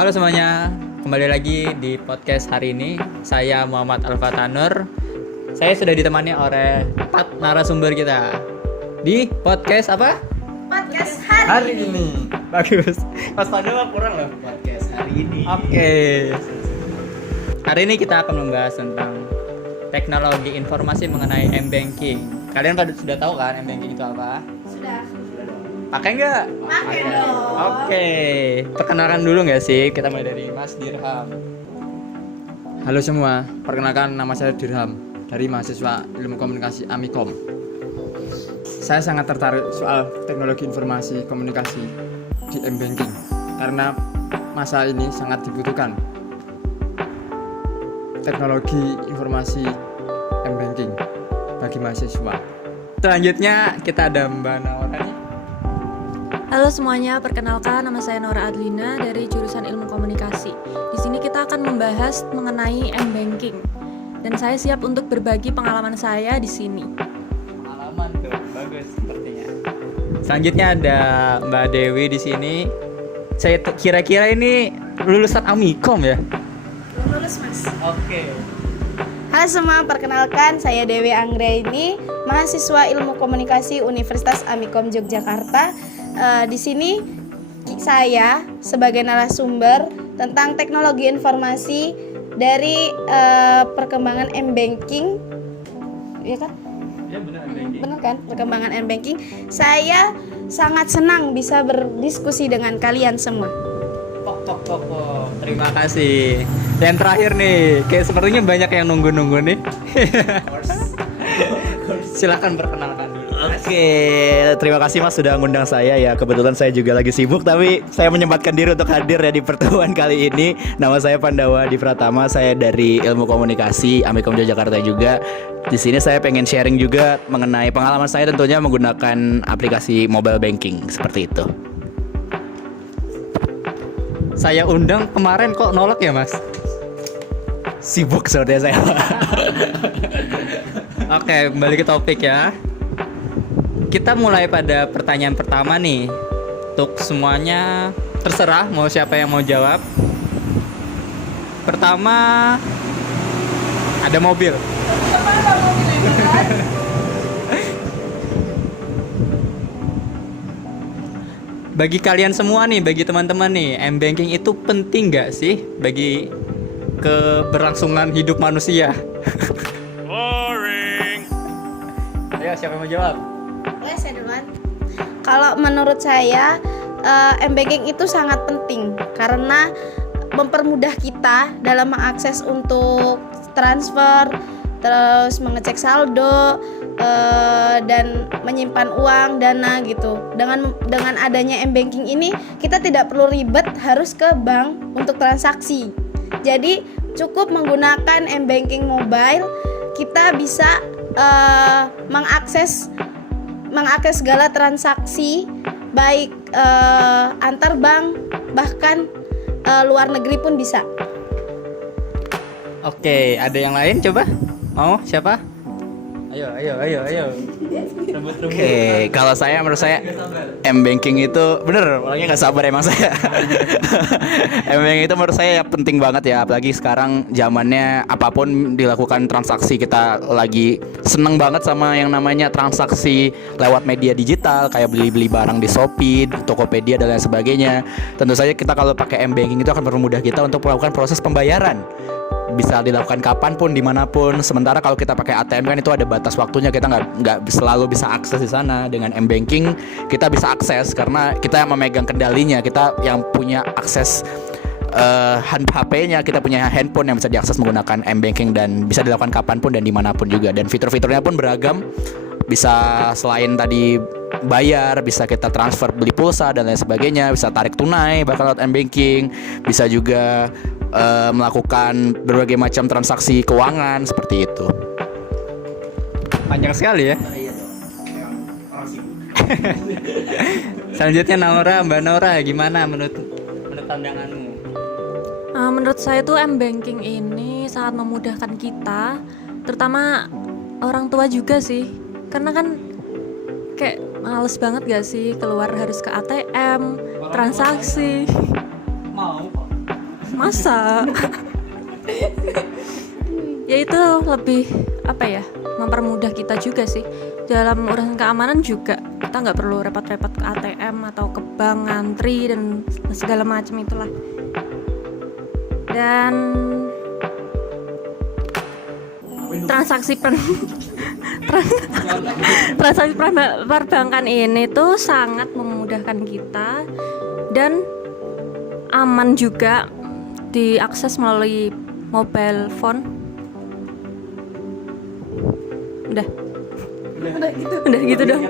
Halo semuanya, kembali lagi di podcast hari ini. Saya Muhammad Alfatanur. Saya sudah ditemani oleh 4 narasumber kita di podcast apa? Podcast hari ini. Bagus. Mas Pandu kurang loh. Podcast hari ini. Oke. Hari ini kita akan membahas tentang teknologi informasi mengenai m-banking. Kalian pada sudah tahu kan m-banking itu apa? Sudah. Pakai nggak? Pakai dong. Oke, perkenalkan dulu nggak sih? Kita mulai dari Mas Dirham. Halo semua, perkenalkan nama saya Dirham dari mahasiswa Ilmu Komunikasi Amikom. Saya sangat tertarik soal teknologi informasi komunikasi di m-banking karena masa ini sangat dibutuhkan teknologi informasi m-banking bagi mahasiswa. Selanjutnya kita ada Mbak Naura nih. Halo semuanya, perkenalkan nama saya Nora Adlina dari jurusan Ilmu Komunikasi. Di sini kita akan membahas mengenai m-banking. Dan saya siap untuk berbagi pengalaman saya di sini. Pengalaman tuh, bagus sepertinya. Selanjutnya ada Mbak Dewi di sini. Saya kira-kira ini lulusan Amikom ya? Belum lulus, Mas. Oke. Halo semua, perkenalkan saya Dewi Anggraini, mahasiswa Ilmu Komunikasi Universitas Amikom Yogyakarta. Di sini saya sebagai narasumber tentang teknologi informasi dari perkembangan m-banking, ya kan? Ya benar m-banking. Benar kan? Perkembangan m-banking. Saya sangat senang bisa berdiskusi dengan kalian semua. Pok. Terima kasih. Dan terakhir nih, kayak sepertinya banyak yang nunggu-nunggu nih. Silakan perkenalkan dulu. Oke, terima kasih Mas sudah ngundang saya ya. Kebetulan saya juga lagi sibuk, tapi saya menyempatkan diri untuk hadir ya di pertemuan kali ini. Nama saya Pandawa Di Pratama, saya dari Ilmu Komunikasi Amikom Yogyakarta juga. Di sini saya pengen sharing juga mengenai pengalaman saya tentunya menggunakan aplikasi mobile banking seperti itu. Saya undang kemarin kok nolak ya, Mas? Sibuk sepertinya saya. Oke, kembali ke topik ya. Kita mulai pada pertanyaan pertama nih. Untuk semuanya terserah mau siapa yang mau jawab. Pertama ada mobil. Bagi kalian semua nih, bagi teman-teman nih, m-banking itu penting nggak sih bagi keberlangsungan hidup manusia? Boring. Ayo, siapa yang mau jawab? Boleh saya duluan. Kalau menurut saya m-banking itu sangat penting karena mempermudah kita dalam mengakses untuk transfer, terus mengecek saldo, dan menyimpan uang, dana gitu. Dengan adanya m-banking ini kita tidak perlu ribet harus ke bank untuk transaksi. Jadi cukup menggunakan m-banking mobile, kita bisa mengakses segala transaksi baik antar bank bahkan luar negeri pun bisa. Oke, ada yang lain coba? Mau siapa? Ayo. Rebut. Oke, kalau menurut saya m-banking itu bener, orangnya nggak sabar emang saya. M-banking itu menurut saya ya penting banget ya, apalagi sekarang zamannya apapun dilakukan transaksi, kita lagi seneng banget sama yang namanya transaksi lewat media digital kayak beli barang di Shopee, Tokopedia dan lain sebagainya. Tentu saja kita kalau pakai m-banking itu akan mempermudah kita untuk melakukan proses pembayaran. Bisa dilakukan kapanpun, dimanapun. Sementara kalau kita pakai ATM kan itu ada batas waktunya, kita nggak selalu bisa akses di sana. Dengan m-banking kita bisa akses karena kita yang memegang kendalinya, kita yang punya akses HP-nya, kita punya handphone yang bisa diakses menggunakan m-banking dan bisa dilakukan kapanpun dan dimanapun juga. Dan fitur-fiturnya pun beragam. Bisa selain tadi bayar, bisa kita transfer beli pulsa dan lain sebagainya, bisa tarik tunai bahkan lewat m-banking, bisa juga melakukan berbagai macam transaksi keuangan seperti itu. Panjang sekali ya. Selanjutnya Mbak Naura, gimana menurut pandanganmu? Menurut saya tuh m-banking ini sangat memudahkan kita, terutama orang tua juga sih. Karena kan kayak males banget gak sih keluar harus ke ATM, transaksi. Mau kok. Masa? Ya itu lebih apa ya, mempermudah kita juga sih dalam urusan keamanan juga. Kita nggak perlu repot-repot ke ATM atau ke bank ngantri dan segala macam itulah. Dan transaksi transaksi perbankan ini tuh sangat memudahkan kita dan aman juga, diakses melalui mobile phone. Udah gitu dong.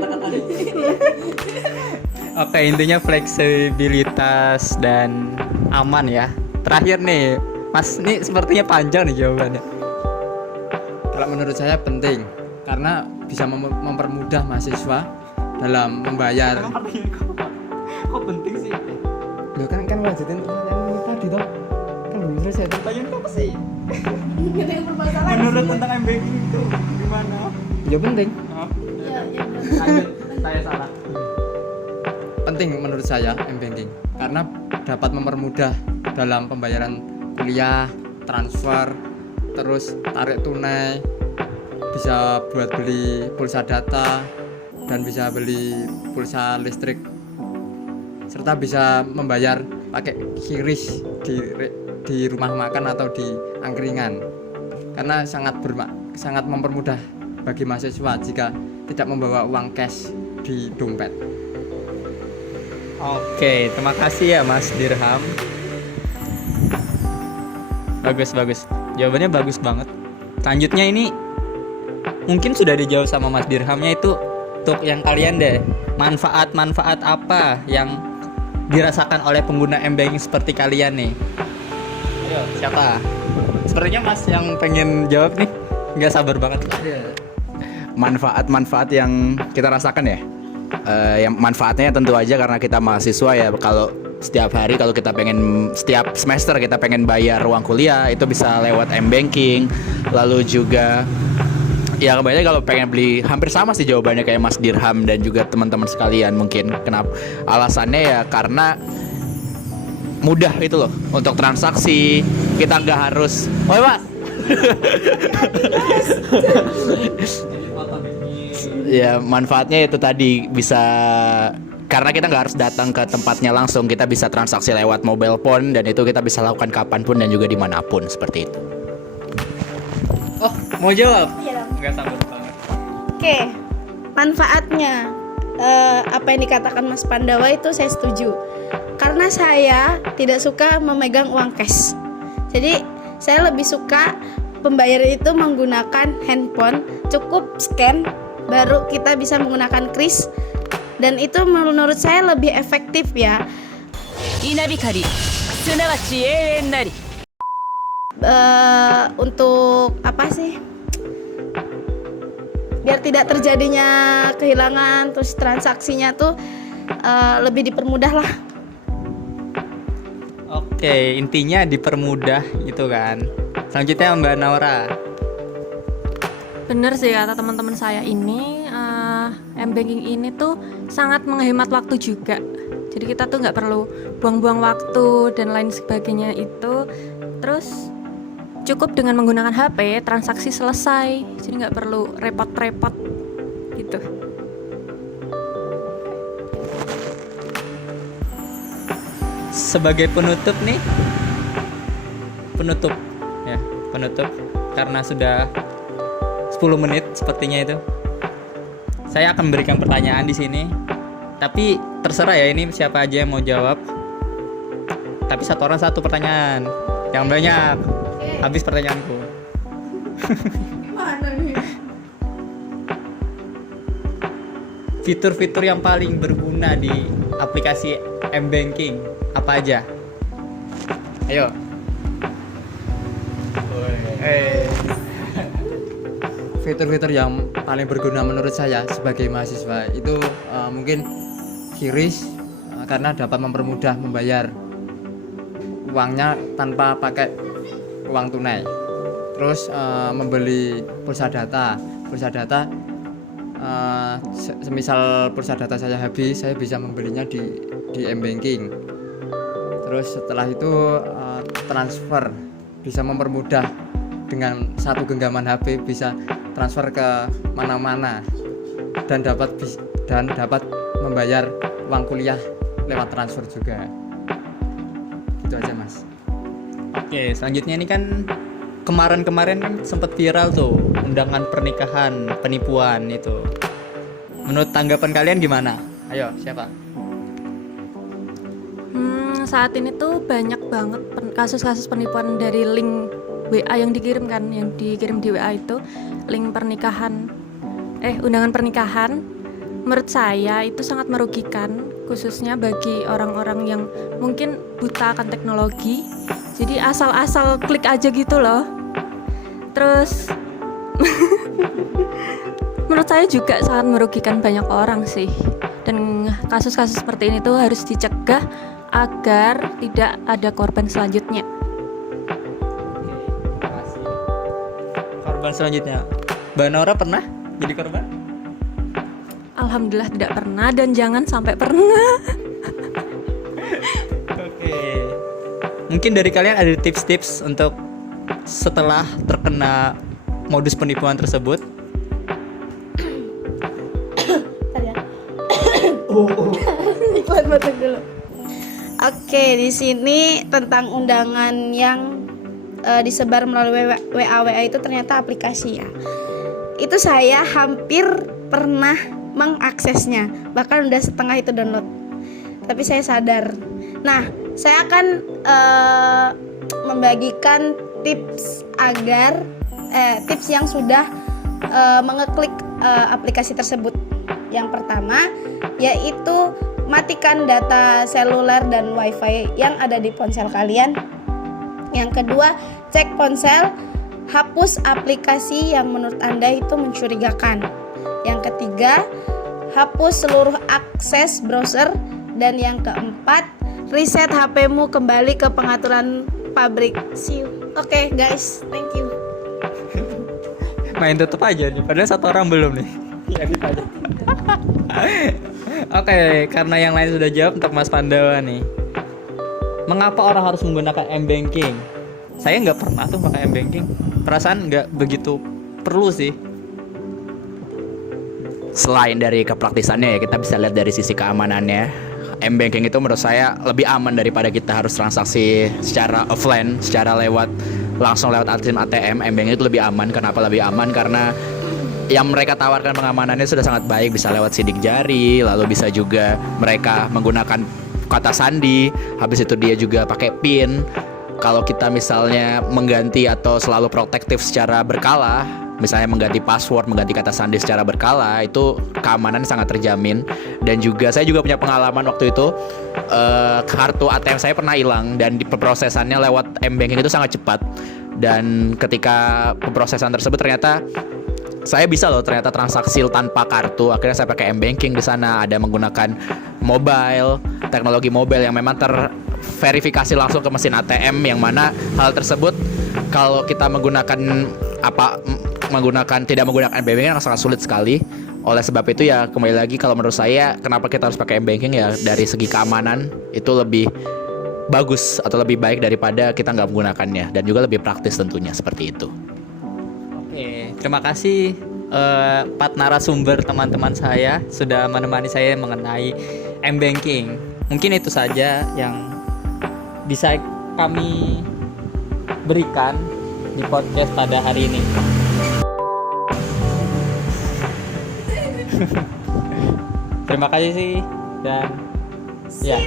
Oke, intinya fleksibilitas dan aman ya. Terakhir nih, Mas, ini sepertinya panjang nih jawabannya. Kalau menurut saya penting karena bisa mempermudah mahasiswa dalam membayar. Kok penting sih? Loh kan lanjutin pertanyaan tadi toh. Kan belum selesai. Pertanyaan apa sih? Menurut tentang M-Banking itu gimana? Ya penting. Lanjut, saya salah. Penting menurut saya M-Banking karena dapat mempermudah dalam pembayaran kuliah, transfer, terus tarik tunai, bisa buat beli pulsa data dan bisa beli pulsa listrik, serta bisa membayar pakai QRIS di rumah makan atau di angkringan, karena sangat mempermudah bagi mahasiswa jika tidak membawa uang cash di dompet. Oke, terima kasih ya Mas Dirham. Bagus. Jawabannya bagus banget. Selanjutnya ini mungkin sudah dijawab sama Mas Dirhamnya, itu untuk yang kalian deh. Manfaat-manfaat apa yang dirasakan oleh pengguna M-Banking seperti kalian nih? Ayo, siapa? Sepertinya Mas yang pengen jawab nih. Nggak sabar banget. Manfaat-manfaat yang kita rasakan ya. Yang manfaatnya tentu aja karena kita mahasiswa ya, kalau setiap hari, kalau kita pengen setiap semester kita pengen bayar uang kuliah itu bisa lewat M-Banking. Lalu juga ya kebanyakan kalau pengen beli, hampir sama sih jawabannya kayak Mas Dirham dan juga teman-teman sekalian. Mungkin kenapa alasannya ya karena mudah itu loh untuk transaksi, kita nggak harus Mas ya manfaatnya itu tadi bisa karena kita nggak harus datang ke tempatnya langsung, kita bisa transaksi lewat mobile phone dan itu kita bisa lakukan kapanpun dan juga dimanapun seperti itu. Oh, mau jawab? Iya dong. Nggak sabar banget. Oke, manfaatnya apa yang dikatakan Mas Pandawa itu saya setuju. Karena saya tidak suka memegang uang cash. Jadi saya lebih suka pembayaran itu menggunakan handphone, cukup scan baru kita bisa menggunakan kris, dan itu menurut saya lebih efektif ya. Inabikari, sunawachi eiren nari. Untuk apa sih? Biar tidak terjadinya kehilangan, terus transaksinya tuh lebih dipermudah lah. Oke, intinya dipermudah gitu kan. Selanjutnya Mbak Naura. Bener sih kata teman-teman saya ini, M-Banking ini tuh sangat menghemat waktu juga. Jadi kita tuh nggak perlu buang-buang waktu dan lain sebagainya itu. Terus cukup dengan menggunakan HP, transaksi selesai. Jadi nggak perlu repot-repot gitu. Sebagai penutup nih, penutup karena sudah 10 menit sepertinya itu. Saya akan memberikan pertanyaan di sini. Tapi terserah ya ini siapa aja yang mau jawab. Tapi satu orang satu pertanyaan. Yang banyak. Habis pertanyaanku. Fitur-fitur yang paling berguna di aplikasi M-Banking apa aja? Ayo. Fitur-fitur yang paling berguna menurut saya sebagai mahasiswa itu mungkin QRIS, karena dapat mempermudah membayar uangnya tanpa pakai uang tunai. Terus membeli pulsa data semisal pulsa data saya habis, saya bisa membelinya di M-Banking. Terus setelah itu transfer, bisa mempermudah dengan satu genggaman HP bisa transfer ke mana-mana dan dapat membayar uang kuliah lewat transfer juga. Gitu aja Mas. Oke, selanjutnya ini kan kemarin-kemarin kan sempat viral tuh undangan pernikahan penipuan itu. Menurut tanggapan kalian gimana? Ayo, siapa? Saat ini tuh banyak banget kasus-kasus penipuan dari link WA yang dikirim di WA itu link pernikahan, undangan pernikahan. Menurut saya itu sangat merugikan, khususnya bagi orang-orang yang mungkin buta akan teknologi. Jadi asal-asal klik aja gitu loh. Terus menurut saya juga sangat merugikan banyak orang sih. Dan kasus-kasus seperti ini tuh harus dicegah agar tidak ada korban selanjutnya. Korban selanjutnya, Mbak Nora pernah jadi korban? Alhamdulillah tidak pernah dan jangan sampai pernah. Oke. Mungkin dari kalian ada tips-tips untuk setelah terkena modus penipuan tersebut? Bentar ya. Iklan batuk dulu. Oke, di sini tentang undangan yang disebar melalui WA itu ternyata aplikasi ya. Itu saya hampir pernah mengaksesnya, bahkan udah setengah itu download. Tapi saya sadar. Nah, saya akan membagikan tips agar tips yang sudah mengeklik aplikasi tersebut. Yang pertama yaitu matikan data seluler dan wifi yang ada di ponsel kalian. Yang kedua, cek ponsel, hapus aplikasi yang menurut Anda itu mencurigakan. Yang ketiga, hapus seluruh akses browser. Dan yang keempat, reset HP-mu kembali ke pengaturan pabrik. See you. Oke, guys, thank you. Main tutup aja nih, padahal satu orang belum nih. Oke, karena yang lain sudah jawab, untuk Mas Pandawa nih. Mengapa orang harus menggunakan M-Banking? Saya nggak pernah tuh pakai M-Banking. Perasaan nggak begitu perlu sih. Selain dari kepraktisannya ya, kita bisa lihat dari sisi keamanannya. M-Banking itu menurut saya lebih aman daripada kita harus transaksi secara offline, secara langsung lewat ATM. M-Banking itu lebih aman. Kenapa lebih aman? Karena yang mereka tawarkan pengamanannya sudah sangat baik, bisa lewat sidik jari, lalu bisa juga mereka menggunakan kata sandi, habis itu dia juga pakai PIN. Kalau kita misalnya mengganti atau selalu protektif secara berkala, misalnya mengganti password, mengganti kata sandi secara berkala, itu keamanan sangat terjamin. Dan juga saya juga punya pengalaman waktu itu, kartu ATM saya pernah hilang dan pemrosesannya lewat M-Banking itu sangat cepat. Dan ketika pemrosesan tersebut ternyata saya bisa loh ternyata transaksi tanpa kartu. Akhirnya saya pakai M-Banking di sana, ada menggunakan teknologi mobile yang memang terverifikasi langsung ke mesin ATM, yang mana hal tersebut kalau kita tidak menggunakan M-Banking sangat sulit sekali. Oleh sebab itu ya kembali lagi, kalau menurut saya kenapa kita harus pakai M-Banking ya dari segi keamanan itu lebih bagus atau lebih baik daripada kita nggak menggunakannya, dan juga lebih praktis tentunya seperti itu. Oke, terima kasih empat narasumber teman-teman saya sudah menemani saya mengenai M-Banking. Mungkin itu saja yang bisa kami berikan di podcast pada hari ini. Terima kasih sih, dan ya.